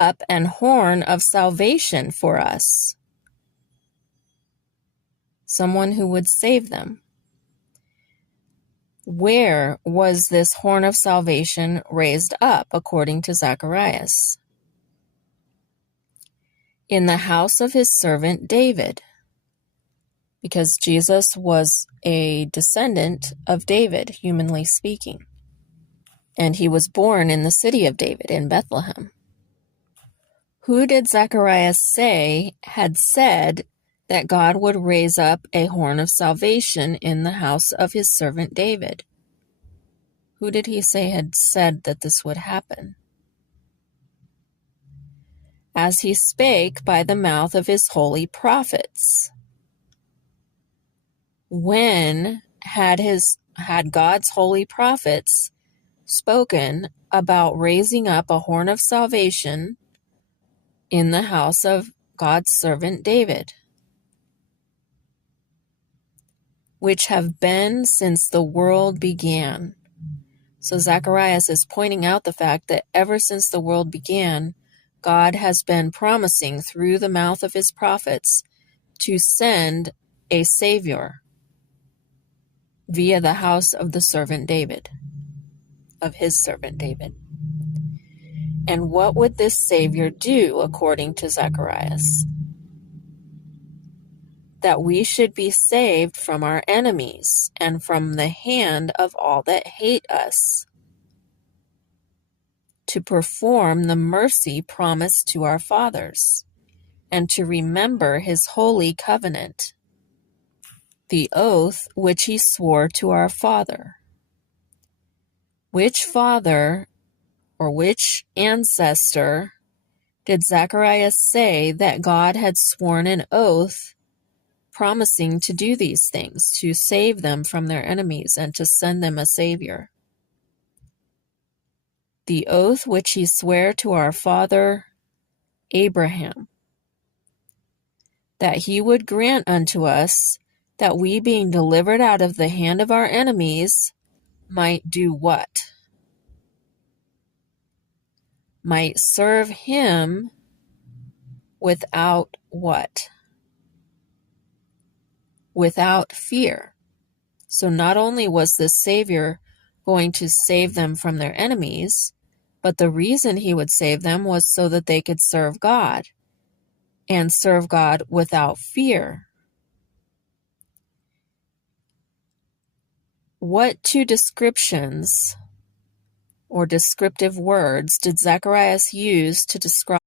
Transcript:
up an horn of salvation for us. Someone who would save them. Where was this horn of salvation raised up, according to Zacharias? In the house of his servant David, because Jesus was a descendant of David, humanly speaking, and he was born in the city of David in Bethlehem. Who did Zacharias say had said that God would raise up a horn of salvation in the house of his servant David? Who did he say had said that this would happen? As he spake by the mouth of his holy prophets. When had God's holy prophets spoken about raising up a horn of salvation in the house of God's servant David? Which have been since the world began. So Zacharias is pointing out the fact that ever since the world began, God has been promising through the mouth of his prophets to send a Savior via the house of the servant David, of his servant David. And what would this Savior do, according to Zacharias? That we should be saved from our enemies and from the hand of all that hate us, to perform the mercy promised to our fathers, and to remember his holy covenant, the oath which he swore to our father. Which father or which ancestor did Zacharias say that God had sworn an oath promising to do these things, to save them from their enemies and to send them a Savior? The oath which he sware to our father Abraham, that he would grant unto us that we, being delivered out of the hand of our enemies, might do what? Might serve him without what? Without fear. So not only was this Savior going to save them from their enemies, but the reason he would save them was so that they could serve God, and serve God without fear. What two descriptions or descriptive words did Zacharias use to describe